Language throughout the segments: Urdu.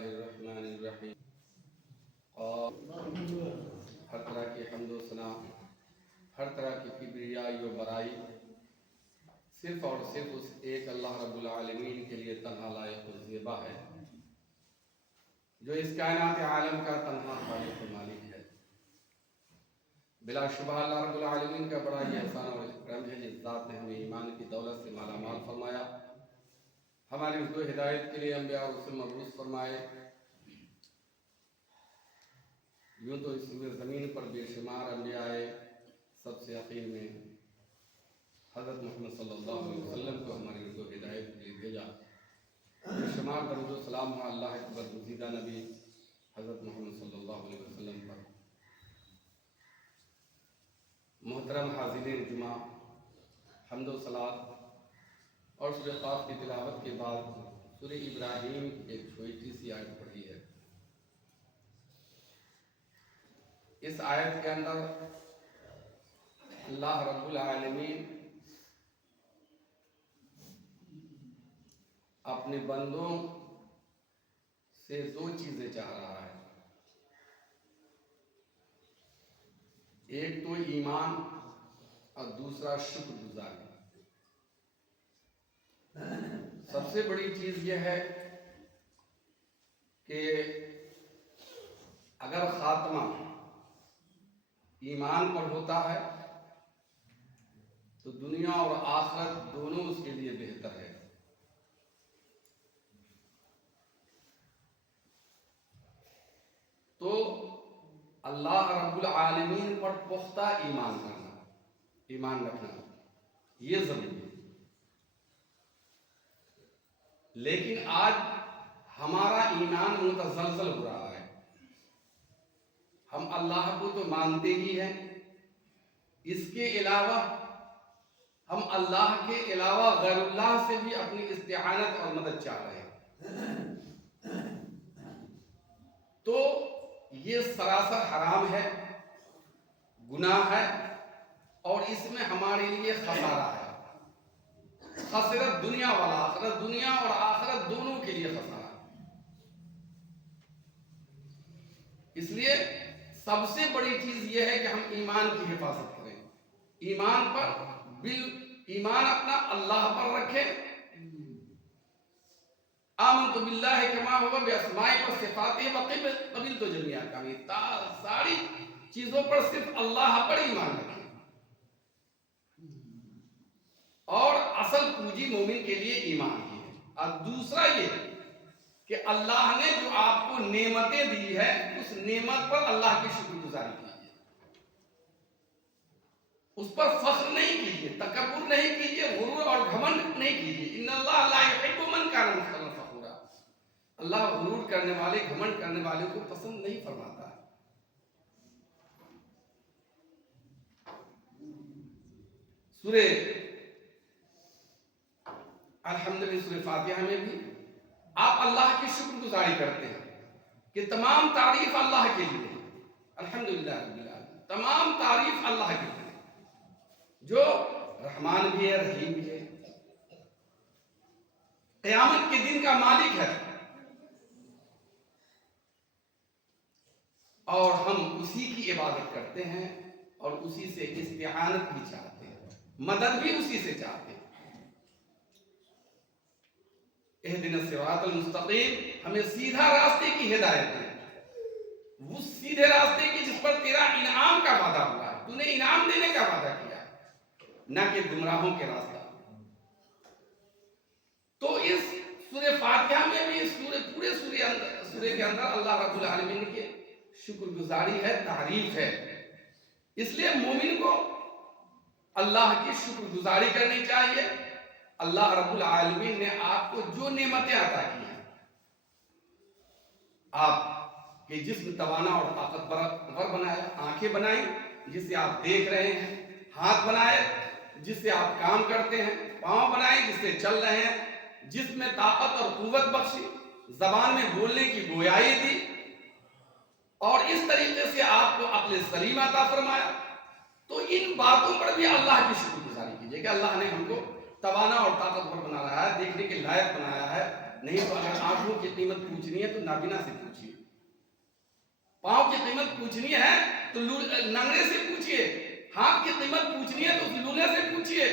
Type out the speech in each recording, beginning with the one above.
اللہ الرحمن الرحیم۔ ہر طرح کی حمد و ثنا، ہر طرح کی کبریائی و برائی صرف اور صرف اس ایک اللہ رب العالمین کے لیے تنہا لائق و زیبا ہے، جو اس کائنات عالم کا تنہا خالق و مالک ہے۔ بلا شبہ اللہ رب العالمین کا بڑا ہی احسان اور کرم ہے جس ذات نے ہمیں ایمان کی دولت سے مالا مال فرمایا، ہماری اس کو ہدایت کے لیے انبیاء اور رسل مبعوث فرمائے۔ یوں تو اس زمین پر بے شمار انبیاء آئے، سب سے اخیر میں حضرت محمد صلی اللہ علیہ وسلم کو ہماری اس کو ہدایت کے لیے بھیجا۔ بے شمار درود و سلام ہو اللہ کے برگزیدہ نبی حضرت محمد صلی اللہ علیہ وسلم پر۔ محترم حاضرین جمعہ، حمد و صلات اور سورہ قاف کی تلاوت کے بعد سورہ ابراہیم ایک چھوٹی سی آیت پڑھی ہے۔ اس آیت کے اندر اللہ رب العالمین اپنے بندوں سے دو چیزیں چاہ رہا ہے، ایک تو ایمان اور دوسرا شکر گزاری۔ سب سے بڑی چیز یہ ہے کہ اگر خاتمہ ایمان پر ہوتا ہے تو دنیا اور آخرت دونوں اس کے لیے بہتر ہے۔ تو اللہ رب العالمین پر پختہ ایمان رکھنا یہ ضروری ہے۔ لیکن آج ہمارا ایمان متزلزل ہو رہا ہے۔ ہم اللہ کو تو مانتے ہی ہیں، اس کے علاوہ ہم اللہ کے علاوہ غیر اللہ سے بھی اپنی استعانت اور مدد چاہ رہے ہیں۔ تو یہ سراسر حرام ہے، گناہ ہے، اور اس میں ہمارے لیے خسارہ ہے۔ خسرت دنیا والآخرت، دنیا اور آخرت دونوں کے لیے خسارہ ہے۔ اس لیے سب سے بڑی چیز یہ ہے کہ ہم ایمان کی حفاظت کریں، ایمان اپنا اللہ پر رکھیں۔ آمنت باللہ کما ہوا باسمائہ و صفاتہ وقبلت جمیع احکامہ، ساری چیزوں پر صرف اللہ پر ایمان رکھیں۔ اور اصل پونجی مومن کے لیے ایمان ہی ہے۔ اور دوسرا یہ کہ اللہ نے جو آپ کو نعمتیں دی ہے، اس نعمت پر اللہ کی شکر گزاری کیجیے، اس پر فخر نہیں کیجیے، تکبر نہیں کیجیے، غرور اور گھمنڈ نہیں کیجیے۔ ان اللہ لا یحب من کان مختالا فخورا، اللہ غرور کرنے والے، گھمنڈ کرنے والے کو پسند نہیں فرماتا ہے۔ سورہ الحمدللہ، سورہ فاتحہ میں بھی آپ اللہ کی شکر گزاری کرتے ہیں کہ تمام تعریف اللہ کے لیے ہے۔ الحمدللہ رب العالمین، تمام تعریف اللہ کے لیے جو رحمان بھی ہے، رحیم بھی ہے، قیامت کے دن کا مالک ہے، اور ہم اسی کی عبادت کرتے ہیں اور اسی سے استعانت بھی چاہتے ہیں، مدد بھی اسی سے چاہتے ہیں۔ اہدنا الصراط المستقیم، ہمیں سیدھا راستے کی ہدایت ہے، وہ سیدھے راستے کی جس پر تیرا انعام کا وعدہ ہوا ہے، تو نے انعام دینے کا وعدہ کیا، نہ کہ گمراہوں کے راستہ۔ تو اس سورہ فاتحہ میں بھی، اس پورے سورے کے اندر اللہ رب العالمین کے شکر گزاری ہے، تعریف ہے۔ اس لیے مومن کو اللہ کی شکر گزاری کرنی چاہیے۔ اللہ رب العالمین نے آپ کو جو نعمتیں عطا کی ہیں، آپ کے جسم توانا اور طاقتور بنایا، آنکھیں بنائیں جس سے آپ دیکھ رہے ہیں، ہاتھ بنائے جس سے آپ کام کرتے ہیں، پاؤں بنائے جس سے چل رہے ہیں، جسم میں طاقت اور قوت بخشی، زبان میں بولنے کی گویائی دی، اور اس طریقے سے آپ کو عقل سلیم عطا فرمایا۔ تو ان باتوں پر بھی اللہ کی شکر گزاری کیجیے کہ اللہ نے ہم کو توانا اور طاقتور بنا رہا ہے، دیکھنے کے لائق بنایا ہے، نہیں تو اگر آنکھوں کی قیمت پوچھنی ہے تو نابینا سے پوچھیے، پاؤں کی قیمت پوچھنی ہے تو ننگے سے پوچھیے، ہاتھ کی قیمت پوچھنی ہے تو اس لولے سے پوچھیے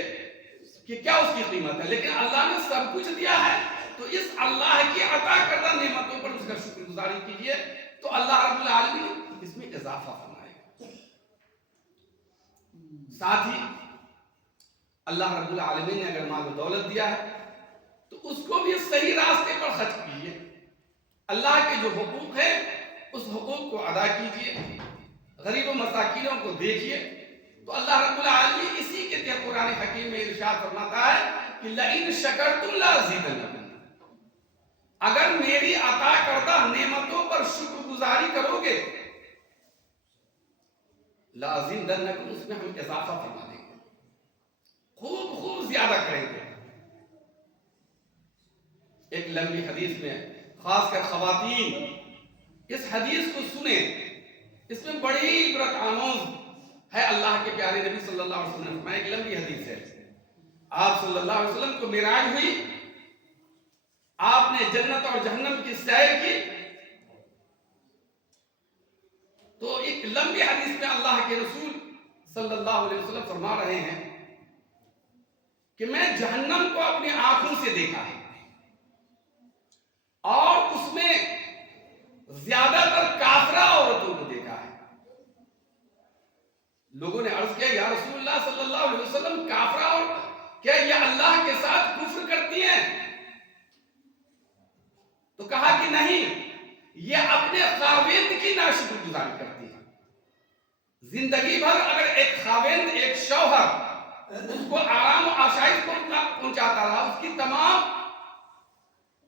کہ کیا اس کی قیمت ہے۔ لیکن اللہ نے سب کچھ دیا ہے تو اس اللہ کی عطا کردہ نعمتوں پر اس کا شکر گزاری کیجیے، تو اللہ رب العالمین اس میں اضافہ فرمائے گا۔ ساتھ ہی اللہ رب العالمین نے اگر مال و دولت دیا ہے تو اس کو بھی صحیح راستے پر خرچ کیجیے، اللہ کے جو حقوق ہیں اس حقوق کو ادا کیجیے، غریب و مساکینوں کو دیکھیے۔ تو اللہ رب العالمین اسی کے تحت قرآن حکیم میں ارشاد فرماتا ہے کہ لَإِن شَكَرْتُمْ لَأَزِيدَنَّكُمْ، اگر میری عطا کردہ نعمتوں پر شکر گزاری کرو گے لَأَزِيدَنَّكُمْ، اس میں ہم اضافہ فرما دیں گے، خوب زیادہ کریں گے۔ ایک لمبی حدیث میں خاص کر خواتین اس حدیث کو سنیں، اس میں بڑی عبرت آموز ہے۔ اللہ کے پیارے نبی صلی اللہ علیہ وسلم نے فرمایا، ایک لمبی حدیث ہے، آپ صلی اللہ علیہ وسلم کو معراج ہوئی، آپ نے جنت اور جہنم کی سیر کی، تو ایک لمبی حدیث میں اللہ کے رسول صلی اللہ علیہ وسلم فرما رہے ہیں کہ میں جہنم کو اپنی آنکھوں سے دیکھا ہے اور اس میں زیادہ تر کافرہ عورتوں کو دیکھا ہے۔ لوگوں نے عرض کیا، یا رسول اللہ صلی اللہ علیہ وسلم، کافرہ عورت کیا یہ اللہ کے ساتھ کفر کرتی ہیں؟ تو کہا کہ نہیں، یہ اپنے خاوند کی ناشکر گزاری کرتی ہیں۔ زندگی بھر اگر ایک خاوند، ایک شوہر اس کو آرام و آسائش پہنچاتا رہا، اس کی تمام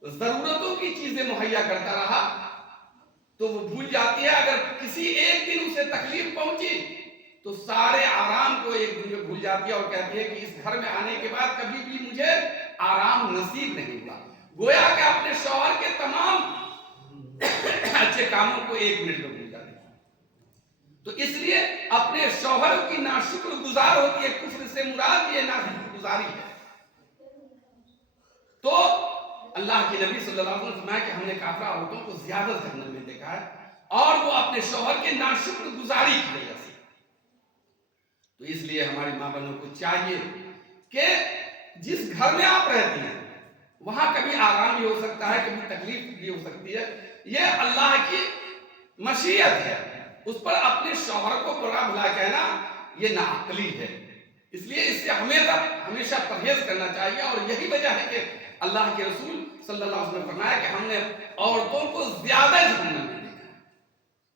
ضرورتوں کی چیزیں مہیا کرتا رہا، تو وہ بھول جاتی ہے اگر کسی ایک دن اسے تکلیف پہنچی تو سارے آرام کو ایک دن میں بھول جاتی ہے اور کہتی ہے کہ اس گھر میں آنے کے بعد کبھی بھی مجھے آرام نصیب نہیں ہوا۔ گویا کہ اپنے شوہر کے تمام اچھے کاموں کو ایک منٹ میں بھول جاتی ہے۔ تو اس لیے اپنے شوہر کی ناشکر گزار ہوتی ہے، کفر سے مراد یہ ناشکر گزاری ہے۔ تو اللہ کے نبی صلی اللہ علیہ وسلم نے فرمایا کہ ہم نے کافرہ عورتوں کو زیادہ جہنم میں دیکھا ہے، اور وہ اپنے شوہر کے ناشکر گزاری کی وجہ سے۔ تو اس لیے ہماری ماں بہنوں کو چاہیے کہ جس گھر میں آپ رہتی ہیں وہاں کبھی آرام بھی ہو سکتا ہے، کبھی تکلیف بھی ہو سکتی ہے، یہ اللہ کی مشیت ہے، اس پر اپنے شوہر کو برا بھلا کہنا یہ ناعقلی ہے۔ اس لیے اس سے ہمیشہ پرہیز کرنا چاہیے، اور یہی وجہ ہے کہ اللہ کے رسول صلی اللہ علیہ وسلم نے فرمایا کہ ہم نے عورتوں کو زیادہ جہنم میں دیکھا ہے۔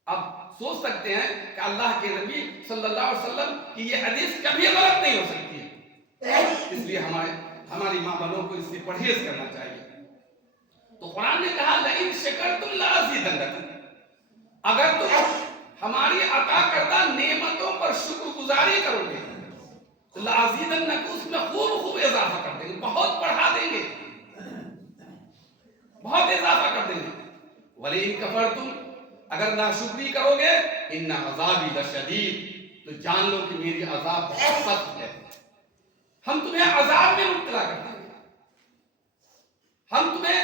اب سوچ سکتے ہیں کہ اللہ کے نبی صلی اللہ علیہ وسلم کی یہ حدیث کبھی غلط نہیں ہو سکتی ہے، اس لیے ہماری ماں بہنوں کو اس سے پرہیز کرنا چاہیے۔ تو قرآن نے کہا لئن شکرتم لأزیدنکم، اگر تم ہماری عطا کردہ نعمتوں پر شکر گزاری کرو گے تو لأزیدنکم، اس میں خوب اضافہ کر دیں گے، بہت بڑھا دیں گے، بہت اضافہ کر دیں گے۔ وَلَئِن كَفَرْتُمْ، اگر ناشکری کرو گے، ان عذابی لشدید، تو جان لو کہ میری عذاب بہت سخت ہے۔ ہم تمہیں عذاب میں مبتلا کر دیں گے، ہم تمہیں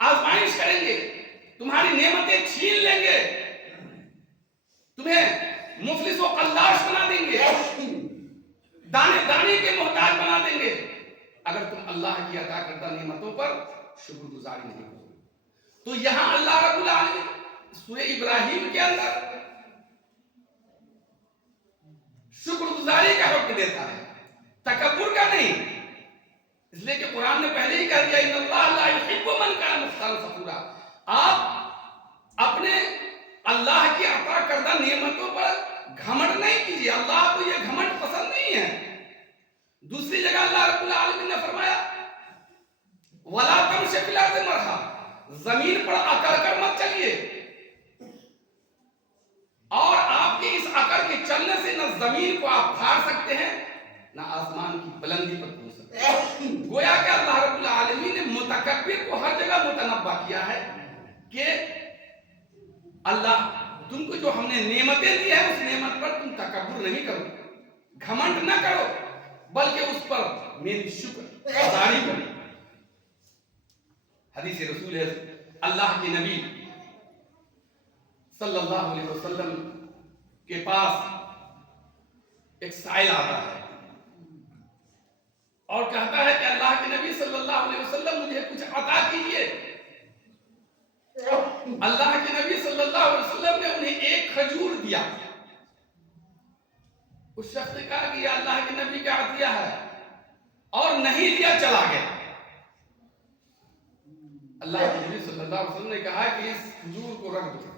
آزمائش کریں گے، تمہاری نعمتیں چھین لیں گے، تمہیں مفلس و قلاش بنا دیں گے، دانے دانے کے محتاج بنا دیں گے، اگر تم اللہ کی عطا کردہ نعمتوں پر شکر گزاری نہیں کرو۔ تو یہاں اللہ رب العالمین سورہ ابراہیم کے اندر شکر گزاری کا حکم دیتا ہے، تکبر کا نہیں، اس لیے کہ قرآن نے پہلے ہی کہہ دیا ان اللہ لا یحب من کان مختالا فخورا۔ آپ اپنے اللہ کی عطا کردہ نعمتوں پر گھمنڈ نہیں کیجیے، اللہ کو یہ گھمنڈ پسند نہیں ہے۔ دوسری جگہ اللہ رب العالمین نے فرمایا وَلَا تَمْشِ فِي الْأَرْضِ مَرْحًا، زمین پر اکڑ کر مت چلیے، اور آپ کے اس اکڑ کے چلنے سے نہ زمین کو آپ پھاڑ سکتے ہیں نہ آسمان کی بلندی پر پہنچ سکتے ہیں۔ گویا کہ اللہ رب العالمین نے متکبر کو ہر جگہ متنبہ کیا ہے کہ اللہ تم کو جو ہم نے نعمتیں دی ہیں اس نعمت پر تم تکبر نہیں کرو، گھمنڈ نہ کرو، بلکہ اس پر میری شکر گزاری کرو۔ حدیث رسول ہے اللہ کے نبی صلی اللہ علیہ وسلم کے پاس ایک سائل آتا ہے اور کہتا ہے کہ اللہ کے نبی صلی اللہ علیہ وسلم مجھے کچھ عطا کیجیے. اللہ کے نبی صلی اللہ علیہ وسلم نے انہیں ایک کھجور دیا. اس شخص نے کہا کہ یہ اللہ کے نبی کا عطیہ ہے اور نہیں دیا, چلا گیا. اللہ کے نبی صلی اللہ علیہ وسلم نے کہا کہ اس کھجور کو رکھ دو.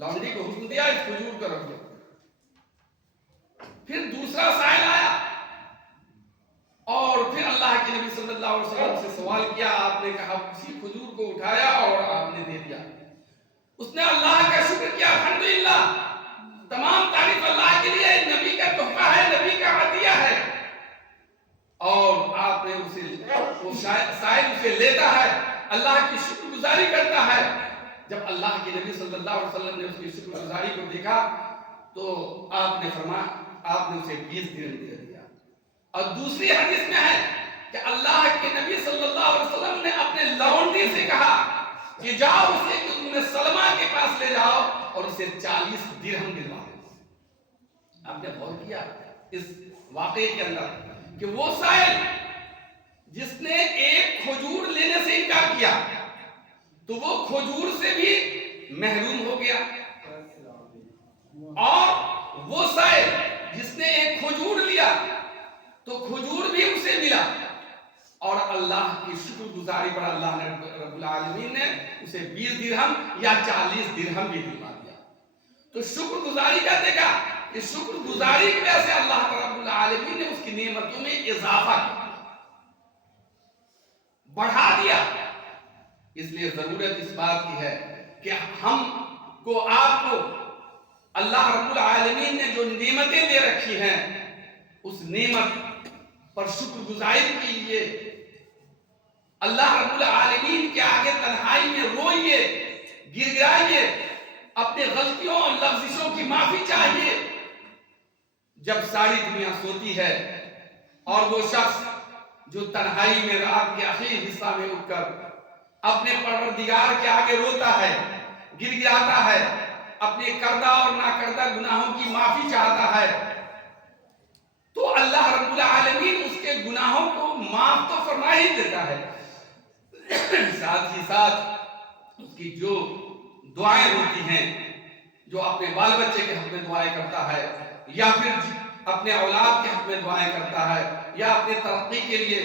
لونڈی کو حکم دیا اس کھجور کو رکھ دو. پھر دوسرا سائل آیا اور پھر اللہ کے نبی صلی اللہ علیہ وسلم سے سوال کیا. آپ نے کہا اسی کھجور کو اٹھایا اور آپ نے دے دیا. اس نے اللہ کا شکر کیا, الحمدللہ, تمام تعریف اللہ کے لیے, نبی کا تحفہ ہے, نبی کا عطیہ ہے. اور آپ نے اسے سائل اسے لیتا ہے, اللہ کی شکر گزاری کرتا ہے. جب اللہ کے نبی صلی اللہ علیہ وسلم نے اس کی شکر گزاری کو دیکھا تو آپ نے فرمایا, آپ نے اسے 20 درہم دے دیا. اور دوسری حدیث میں ہے کہ اللہ کے نبی صلی اللہ علیہ وسلم نے اپنے لونڈی سے کہا کہ جاؤ اسے ام سلمہ کے پاس لے جاؤ اور اسے 40 درہم دلوا دو. آپ نے غور کیا اس واقعے کے اندر کہ وہ سائل جس نے ایک کھجور لینے سے انکار کیا تو وہ کھجور سے بھی محروم ہو گیا, اور وہ سائل جس نے ایک کھجور لیا تو کھجور بھی اسے ملا, اور اللہ کی شکر گزاری پر اللہ نے رب العالمین نے اسے 20 درہم یا 40 درہم بھی دلوا دیا. تو شکر گزاری کا دیکھا کہ شکر گزاری کی وجہ سے اللہ رب العالمین نے اس کی نعمتوں میں اضافہ کیا, بڑھا دیا. اس لیے ضرورت اس بات کی ہے کہ ہم کو, آپ کو اللہ رب العالمین نے جو نعمتیں دے رکھی ہیں اس نعمت پر شکر گزاری کیجیے. اللہ رب العالمین کے آگے تنہائی میں روئیے, گر گرائیے, اپنے غلطیوں اور لغزشوں کی معافی چاہیے. جب ساری دنیا سوتی ہے اور وہ شخص جو تنہائی میں رات کے آخری حصہ میں اٹھ کر اپنے پروردگار کے آگے روتا ہے, گر گراتا ہے, اپنے کردہ اور ناکردہ گناہوں کی معافی چاہتا ہے, تو اللہ رب العالمین اس کے گناہوں کو معاف تو فرما ہی دیتا ہے, ساتھ ہی ساتھ اس کی جو دعائیں ہوتی ہیں, جو اپنے بال بچے کے حق میں دعائیں کرتا ہے, یا پھر اپنے اولاد کے حق میں دعائیں کرتا ہے, یا اپنے ترقی کے لیے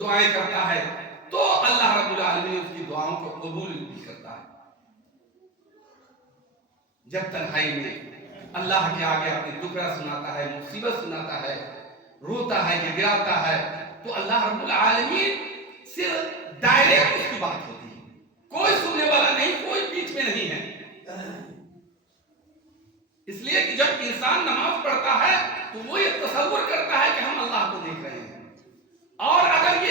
دعائیں کرتا ہے, تو اللہ رب العالمین اس کی دعاؤں کو قبول بھی کرتا ہے. جب تنہائی میں اللہ کے آگے اپنی دکھڑا سناتا ہے, مصیبت سناتا ہے, روتا ہے, گراتا ہے, تو اللہ رب العالمین سے ڈائریکٹ اس کی بات ہوتی ہے, کوئی سننے والا نہیں, کوئی بیچ میں نہیں ہے. اس لیے کہ جب انسان نماز پڑھتا ہے تو وہ یہ تصور کرتا ہے کہ ہم اللہ کو دیکھ رہے ہیں, اور اگر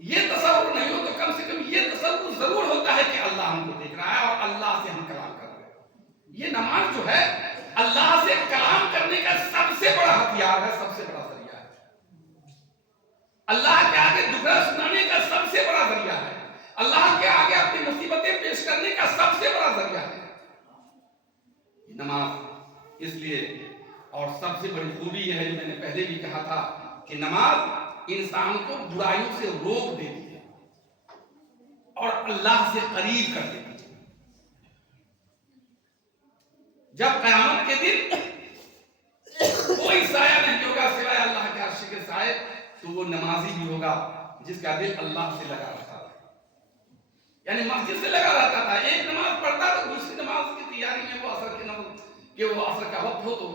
یہ تصور نہیں ہو تو کم سے کم یہ تصور ضرور ہوتا ہے کہ اللہ ہم کو دیکھ رہا ہے اور اللہ سے ہم کلام کر رہے ہیں. یہ نماز جو ہے اللہ سے کلام کرنے کا سب سے بڑا ہتھیار ہے, سب سے بڑا ذریعہ ہے. اللہ کے آگے دکھڑا سنانے کا سب سے بڑا ذریعہ ہے, اللہ کے آگے اپنی مصیبتیں پیش کرنے کا سب سے بڑا ذریعہ ہے نماز. اس لیے اور سب سے بڑی خوبی یہ ہے جو میں نے پہلے بھی کہا تھا کہ نماز انسان کو برائیوں سے روک دیتی ہے اور اللہ سے قریب کر دیتی ہے. جب قیامت کے دن کوئی سایہ نہیں ہوگا سوائے اللہ کے عرش کے سائے, تو وہ نمازی بھی ہوگا جس کا دل اللہ سے لگا رہتا تھا, یعنی مسجد سے لگا رہتا تھا. ایک نماز پڑھتا تو دوسری نماز کی تیاری میں وہ عصر کا وقت ہو تو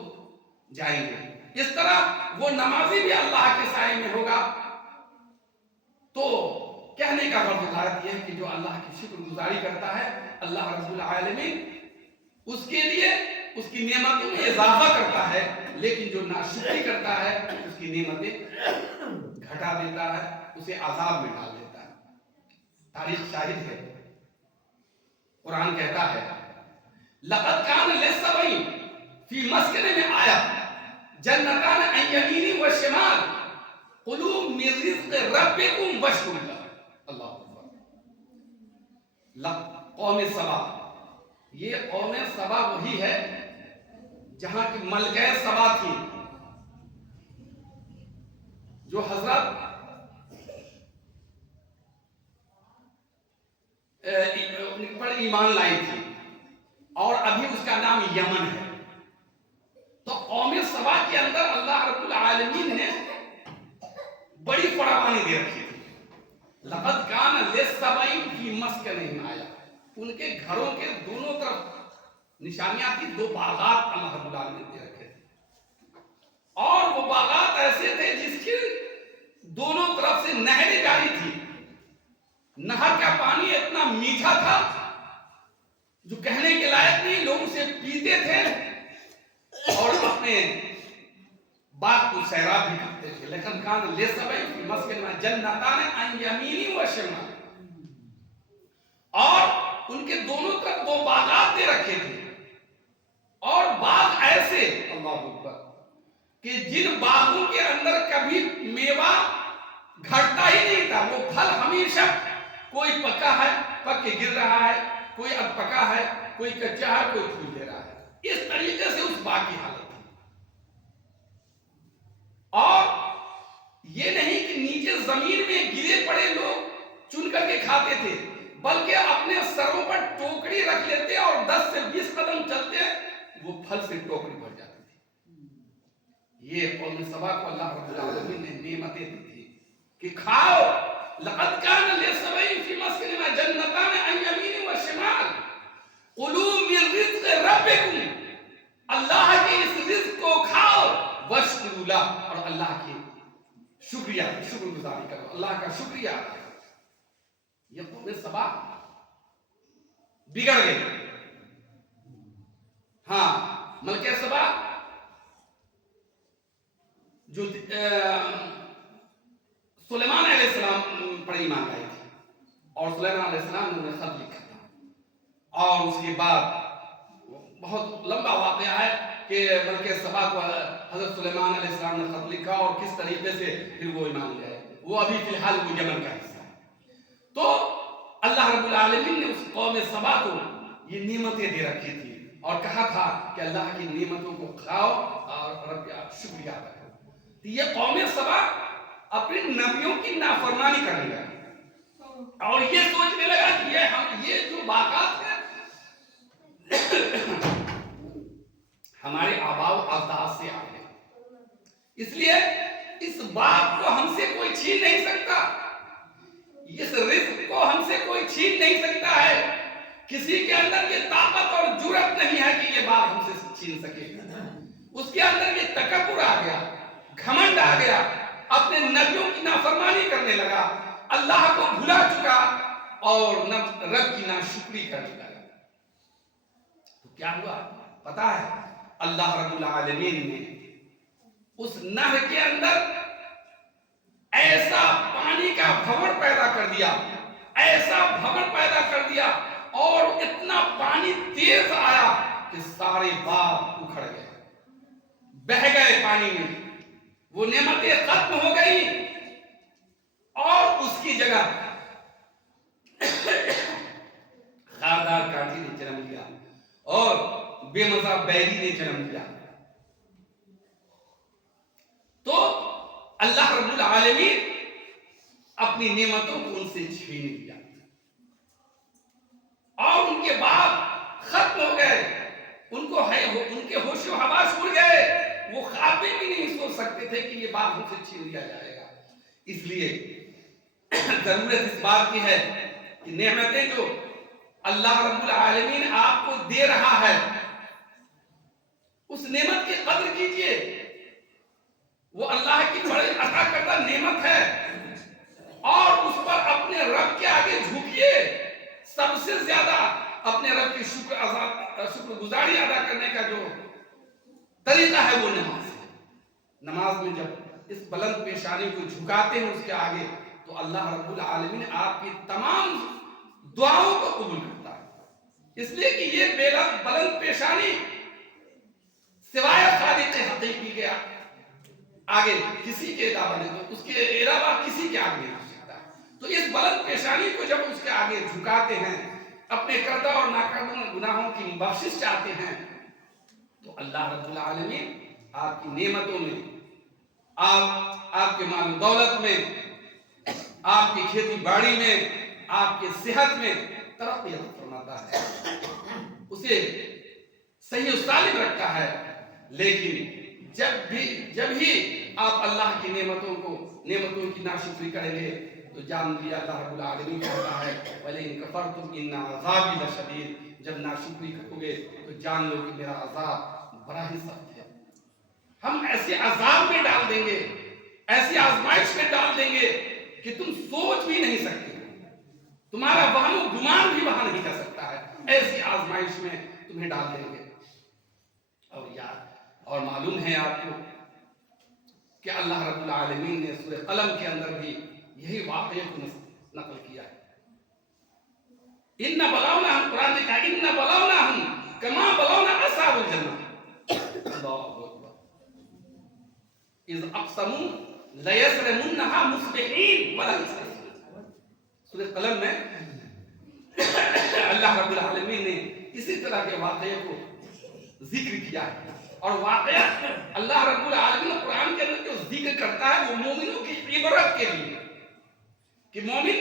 جائیں گے. اس طرح وہ نمازی بھی اللہ کے سائے میں ہوگا. تو کہنے کا غرض یہ ہے کہ جو اللہ کی شکر گزاری کرتا ہے اللہ رب العالمین اس کے لیے اس کی نعمتوں میں اضافہ کرتا ہے, لیکن جو ناشکری کرتا ہے اس کی نعمتیں گھٹا دیتا ہے, اسے عذاب میں ڈال دیتا ہے. تاریخ شاہد ہے, قرآن کہتا ہے لقد کان للسبعین فی مسکن میں آیا جنتان عن یمین و شمال کلوا من رزق ربکم واشکروا لہ. اللہ اکبر. قوم سبا، یہ قوم سبا وہی ہے جہاں کی ملکہ سبا تھی، جو حضرت پر ایمان لائی تھی، اور ابھی اس کا نام یمن ہے۔ تو قوم سبا کے اندر اللہ رب العالمین نے بڑی فراوانی دے رکھی تھی۔ لقد کان للسبع فی مسکنہم آیہ، ان کے گھروں کے دونوں طرف نشانیاں تھی، 2 باغات اللہ رب العالمین دے رکھے تھے، اور وہ باغات ایسے تھے جس کی دونوں طرف سے نہریں جاری تھی۔ نہر کا پانی اتنا میٹھا تھا جو کہنے کے لائق نہیں، لوگ اسے پیتے تھے اور اپنے باغ کو سیراب بھی کرتے تھے۔ لیکن کان للسبع فی مسکنہم جنتان عن یمین و شمال، اور ان کے دونوں طرف 2 باغات دے رکھے تھے، اور باغ ایسے اللہ اکبر کہ جن باغوں کے اندر کبھی میوہ گھٹتا ہی نہیں تھا، وہ پھل ہمیشہ کوئی پکا ہے پک کے گر رہا ہے، کوئی اب پکا ہے، کوئی کچا ہے، کوئی پھول دے رہا ہے۔ اس طریقے سے اس باغ کی حالت تھی، اور یہ نہیں کہ نیچے زمین میں گرے پڑے لوگ چن کر کے کھاتے تھے، بلکہ اپنے سروں پر ٹوکری رکھ لیتے اور 10 سے 20 قدم چلتے وہ پھل سے ٹوکری بھر جاتی تھی۔ یہ قوم سبا کو اللہ رب العالمین نے نعمتیں دی تھی کہ کھاؤ۔ لقد کان للسبع فی مسکنہم جنتان عن یمین و شمال کلوا من رزق ربکم، اللہ کے اس رزق کو کھاؤ، واشکروا لہ، اور اللہ کی شکر گزاری کرو، اللہ کا شکریہ ادا کرو۔ یہ قوم سبا بگڑ گئی۔ ہاں، ملکہ سبا جو سلیمان علیہ السلام پر ایمان لائی تھی، اور سلیمان علیہ السلام نے انہیں خط لکھا تھا، اور اس کے بعد بہت لمبا واقعہ ہے کہ ملکہ سبا کو حضرت سلیمان علیہ السلام نے خط لکھا اور کس طریقے سے پھر وہ ایمان لائے۔ وہ ابھی فی الحال وہ یمن کا حصہ ہے۔ تو اللہ رب العالمین نے اس قوم سبا کو یہ نعمتیں دے رکھی تھی، اور کہا تھا کہ اللہ کی نعمتوں کو کھاؤ اور رب کا شکریہ ادا کرو۔ تو یہ قوم سبا اپنے نبیوں کی نافرمانی کرنے لگا، اور یہ سوچنے لگا کہ یہ جو باغات ہیں ہمارے آباء و اجداد سے آئے ہیں، اس لیے اس باغ کو ہم سے کوئی چھین نہیں سکتا، اس رزق کو ہم سے کوئی چھین نہیں سکتا ہے، کسی کے اندر یہ طاقت اور جرأت نہیں ہے کہ یہ باغ ہم سے چھین سکے۔ اس کے اندر یہ تکبر آ گیا، گھمنڈ آ گیا، اپنے نبیوں کی نافرمانی کرنے لگا، اللہ کو بھلا چکا اور رب کی ناشکری کرنے لگا۔ تو کیا ہوا پتا ہے؟ اللہ رب العالمین نے اس نہر کے اندر ایسا پانی کا بھور پیدا کر دیا، ایسا بھور پیدا کر دیا، اور اتنا پانی تیز آیا کہ سارے باغ اکھڑ گئے، بہہ گئے پانی میں، وہ نعمتیں ختم ہو گئی، اور اس کی جگہ خاردار کانٹے نے جنم لیا اور بے مزہ بیری نے جنم لیا۔ تو اللہ رب العالمین اپنی نعمتوں کو ان سے چھین لیا، اور ان کے بعد ختم ہو گئے، ان کے ہوش و حواس اڑ گئے، وہ خواب میں بھی نہیں سوچ سکتے تھے کہ یہ باغ ہم سے چھین لیا جائے گا۔ اس لیے ضرورت اس بات کی ہے کہ نعمتیں جو اللہ رب العالمین آپ کو دے رہا ہے، اس نعمت کی قدر کیجئے، وہ اللہ کی بڑی عطا کردہ نعمت ہے، اور اس پر اپنے رب کے آگے جھکیے۔ سب سے زیادہ اپنے رب کی شکر گزاری ادا کرنے کا جو طریقہ ہے وہ نماز ہے۔ نماز میں جب اس بلند پیشانی کو جھکاتے ہیں اس کے آگے، تو اللہ رب العالمین آپ کی تمام دعاؤں کو قبول کرتا ہے، اس لیے کہ یہ بلند پیشانی سوائے خالق حقیقی کے آگے کسی کے علاوہ نہیں، تو اس کے علاوہ کسی کے آگے نہیں ہو سکتا۔ تو اس بلند پیشانی کو جب اس کے آگے جھکاتے ہیں اپنے کردہ اور ناکردہ گناہوں کی بخشش چاہتے ہیں تو اللہ رب العالمین آپ کی نعمتوں میں، آپ کے مال و دولت میں، آپ کی کھیتی باڑی میں، آپ کے صحت میں ترقی عطا فرماتا ہے، اسے صحیح و سالم رکھتا ہے۔ لیکن جب ہی آپ اللہ کی نعمتوں کی ناشکری کریں گے تو جان لیا اللہ رب العالمین کہتا ہے وَلَئِن كَفَرْتُمْ إِنَّ عَذَابِي لَشَدِيدٌ، جب ناشکری کرو گے تو جان لو کہ میرا عذاب بڑا ہی سخت ہے۔ ہم ایسے عذاب میں ڈال دیں گے، ایسی آزمائش میں ڈال دیں گے کہ تم سوچ بھی نہیں سکتے، تمہارا وہم و گمان بھی وہاں نہیں کر سکتا ہے، ایسی آزمائش میں تمہیں ڈال دیں گے۔ اور معلوم ہے آپ کو کہ اللہ رب العالمین نے سورہ قلم کے اندر بھی یہی واقعہ کو نقل کیا ہے۔ ان بلاؤناہم، قرآن نے کہا ان بلاؤناہم کما بلاؤنا اصحاب الجنہ، اللہ اکبر، اذ اقسموا لیصرمنھا مصبحین ولا یستثنون۔ سورہ قلم میں اللہ رب العالمین نے اسی طرح کے واقعے کو ذکر کیا ہے، اور واقعہ اللہ رب العالمین قرآن کے اندر جو ذکر کرتا ہے وہ مومنوں کی عبرت کے لیے، کہ مومن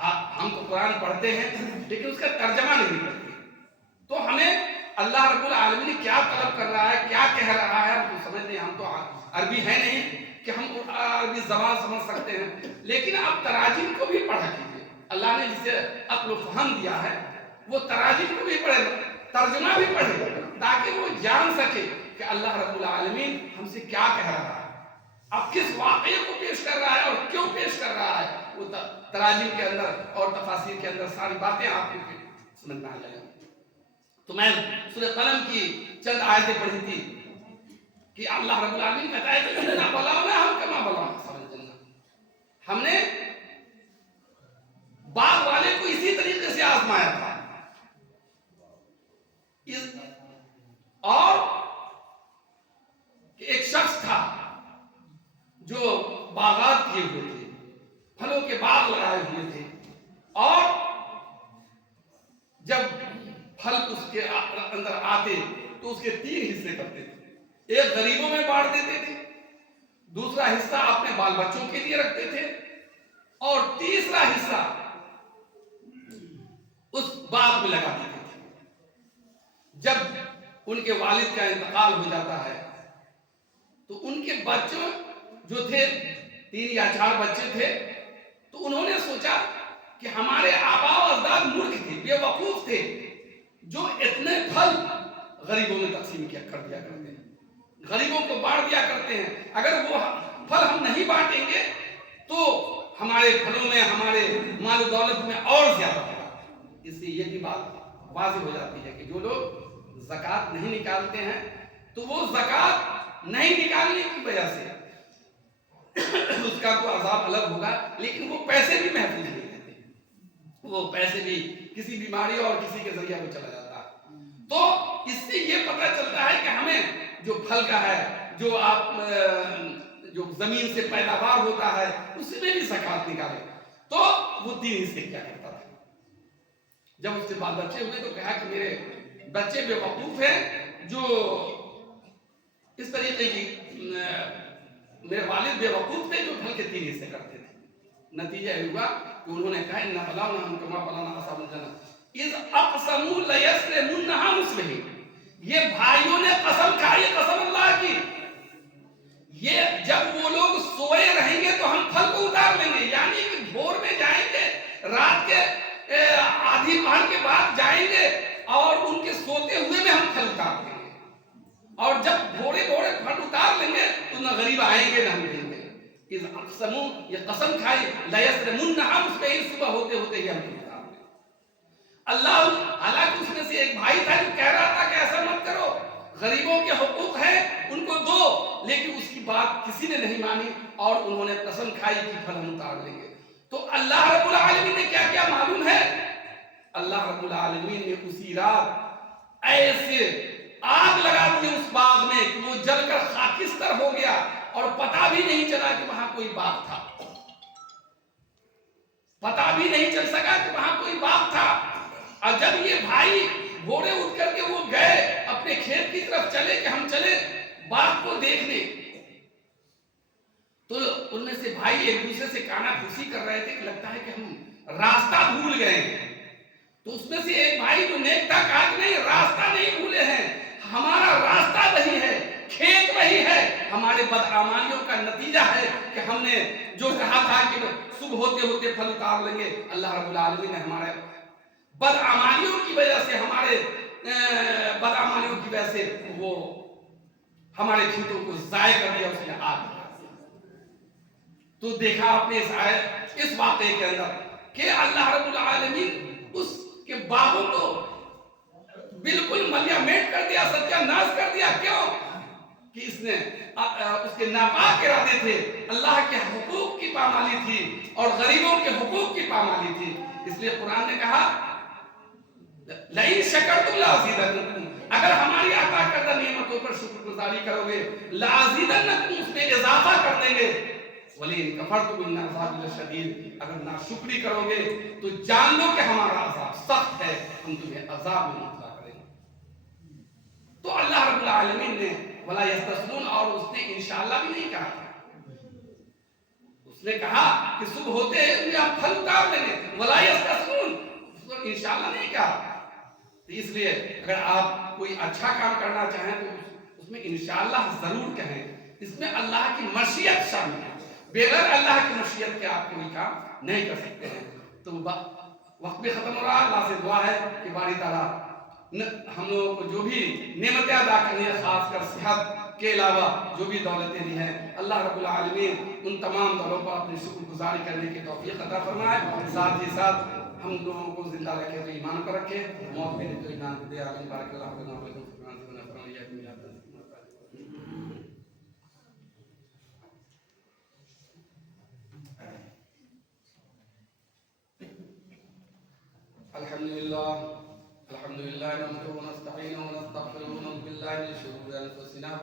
ہم تو قرآن پڑھتے ہیں لیکن اس کا ترجمہ نہیں کرتے، تو ہمیں اللہ رب العالمین کیا طلب کر رہا ہے، کیا کہہ رہا ہے، ہم تو سمجھتے ہیں، ہم تو عربی ہے نہیں کہ ہم عربی زبان سمجھ سکتے ہیں، لیکن آپ تراجم کو بھی پڑھا کیجئے۔ اللہ نے جسے عقل و فہم دیا ہے وہ تراجم کو بھی پڑھے، ترجمہ بھی پڑھے، تاکہ وہ جان سکے کہ اللہ رب العالمین ہم سے کیا کہہ رہا ہے، اب کس واقعے کو پیش کر رہا ہے اور کیوں پیش کر رہا ہے۔ وہ تراجم کے اندر اور تفاسیر کے اندر ساری باتیں آپ کو سمجھ میں آ جائیں گی۔ تو میں سورہ قلم کی چند آیتیں پڑھی تھی کہ اللہ رب العالمین کہتا ہے کہ اِنَّا بَلَوْنَاهُمْ كَمَا بَلَوْنَا أَصْحَابَ الْجَنَّةِ، ہم نے باغ والے کو اسی طریقے سے آزمایا تھا، اور ایک شخص تھا جو باغات کیے ہوئے تھے، پھلوں کے باغ لگائے ہوئے تھے، اور جب پھل اس کے اندر آتے تو اس کے 3 حصے کرتے تھے، ایک غریبوں میں بانٹ دیتے تھے، دوسرا حصہ اپنے بال بچوں کے لیے رکھتے تھے، اور تیسرا حصہ اس باغ میں لگا دیتے تھے۔ جب ان کے والد کا انتقال ہو جاتا ہے تو ان کے بچوں جو تھے 3 یا 4 بچے تھے، تو انہوں نے سوچا کہ ہمارے آباء و اجداد ملک تھے، بے وقوف تھے، جو اتنے پھل غریبوں میں تقسیم کر دیا کرتے ہیں، غریبوں کو بانٹ دیا کرتے ہیں، اگر وہ پھل ہم نہیں بانٹیں گے تو ہمارے پھلوں میں، ہمارے مال و دولت میں اور زیادہ ہوگا۔ اس لیے یہ بھی بات واضح ہو جاتی ہے کہ جو لوگ زکوٰۃ نہیں نکالتے ہیں تو وہ زکوٰۃ نہیں نکالنے کی وجہ سے اس کا کوئی عذاب الگ ہوگا، لیکن وہ پیسے بھی محفوظ نہیں رہتے، وہ پیسے بھی کسی بیماری اور کسی کے ذریعہ کو چلا جاتا ہے۔ تو اس سے یہ پتہ چلتا ہے کہ ہمیں جو پھل کا ہے، جو زمین سے پیداوار ہوتا ہے، اس میں بھی زکوٰۃ نکالے۔ تو وہ 3 حصے کیا کرتا تھا۔ جب اس کے بعد بچے ہوئے تو کہا کہ میرے بچے بے وقوف ہیں، جو اس طریقے کی میرے والد بے وقوف تھے جو پھل کے 3 حصے کرتے تھے۔ نتیجہ یہ ہوا کہ انہوں نے کہا اِنَّا بَلَوْنَاهُمْ كَمَا بَلَوْنَا أَصْحَابَ الْجَنَّةِ إِذْ أَقْسَمُوا لَيَصْرِمُنَّهَا مُصْبِحِينَ۔ یہ بھائیوں نے قسم کھائی، قسم اللہ کی، یہ جب وہ لوگ سوئے رہیں گے تو ہم پھل کو اتار لیں گے، یعنی کہ بھور میں جائیں گے، رات کے آدھی پہر کے بعد جائیں گے اور ان کے سوتے ہوئے میں ہم پھل اتار لیں گے، اور جب بھوڑے پھل اتار لیں گے تو نہ غریب آئیں گے نہ ہم دیں گے۔ اِذْ أَقْسَمُوا، یہ قسم کھائی، لَيَصْرِمُنَّهَا مُصْبِحِينَ، صبح ہوتے ہوتے ہی ہم اتار لیں گے۔ اللہ، حالانکہ اس میں سے ایک بھائی تھا جو کہہ رہا تھا کہ ایسا مت کرو، غریبوں کے حقوق ہیں ان کو دو، لیکن اس کی بات کسی نے نہیں مانی اور انہوں نے قسم کھائی کہ پھل ہم اتار لیں گے۔ تو اللہ رب العالمین نے کیا کیا معلوم ہے؟ اللہ رب العالمین نے اسی رات ایسے آگ لگا دی اس باغ میں کہ وہ جل کر خاکستر ہو گیا اور پتہ بھی نہیں چلا کہ وہاں کوئی باغ تھا، پتہ بھی نہیں چل سکا کہ وہاں کوئی باغ تھا۔ اور جب یہ بھائی گھوڑے اٹھ کر کے وہ گئے اپنے کھیت کی طرف چلے کہ ہم چلے باغ کو دیکھنے، تو ان میں سے بھائی ایک دوسرے سے کانا پھوسی کر رہے تھے کہ لگتا ہے کہ ہم راستہ بھول گئے ہیں۔ تو اس میں سے ایک بھائی جو نیک تھا کہا کہ نہیں، راستہ نہیں بھولے ہیں، ہمارا راستہ وہی ہے، کھیت وہی ہے، ہمارے بدعمالیوں کا نتیجہ ہے کہ ہم نے جو کہا تھا کہ صبح ہوتے ہوتے پھل اتار لیں گے، اللہ رب العالمین نے ہمارے بدعمالیوں کی وجہ سے، ہمارے بدعمالیوں کی وجہ سے وہ ہمارے کھیتوں کو ضائع کر دیا، اس نے آگ لگا دیا۔ تو دیکھا آپ نے اس واقعے کے اندر کہ اللہ رب العالمین اس کے باغوں کو بالکل ملیا میٹ کر دیا، ستیہ ناش کر دیا۔ کیوں؟ کہ اس نے اس کے ناپاک ارادے تھے، اللہ کے حقوق کی پامالی تھی اور غریبوں کے حقوق کی پامالی تھی۔ اس لیے قرآن نے کہا لئن شکرتم لازیدنکم، اگر ہماری عطا کردہ نعمتوں پر شکر گزاری کرو گے، لازیدنکم، اس میں اضافہ کر دیں گے، وَلَئِن كَفَرْتُمْ إِنَّ عَذَابِي لَشَدِيدٌ، اگر ناشکری کرو گے تو جان لو کہ ہمارا عذاب سخت ہے، ہم تمہیں عذاب میں مبتلا کریں گے۔ تو اللہ رب العالمین نے وَلَا يَسْتَثْنُونَ، اور اس نے انشاءاللہ بھی نہیں کہا تھا، اس نے کہا کہ صبح ہوتے ہیں ہم پھل اتار لیں گے، وَلَا يَسْتَثْنُونَ، اس نے انشاءاللہ نہیں کہا۔ اس لیے اگر آپ کوئی اچھا کام کرنا چاہیں تو اس میں انشاءاللہ ضرور کہیں، اس میں اللہ کی مشیت شامل ہے، بغیر اللہ کی مشیت کے آپ کوئی کام نہیں کر سکتے ہیں۔ تو وقت بھی ختم ہو رہا ہے، اللہ سے دعا ہے کہ باری تعالیٰ ہم لوگوں کو جو بھی نعمتیں عطا کرنی ہے، خاص کر صحت کے علاوہ جو بھی دولتیں دی ہیں، اللہ رب العالمین ان تمام دولوں پر اپنی شکر گزاری کرنے کی توفیق عطا فرمائے، ساتھ ہی ساتھ ہم لوگوں کو زندہ رکھے تو ایمان پر رکھے، موت میں تو ایمان کو دے۔ آمین۔ بارک اللہ فیکم و علیکم الحمدللہ نحمده ونستعینه ونستغفره ونعوذ باللہ من شرور انفسنا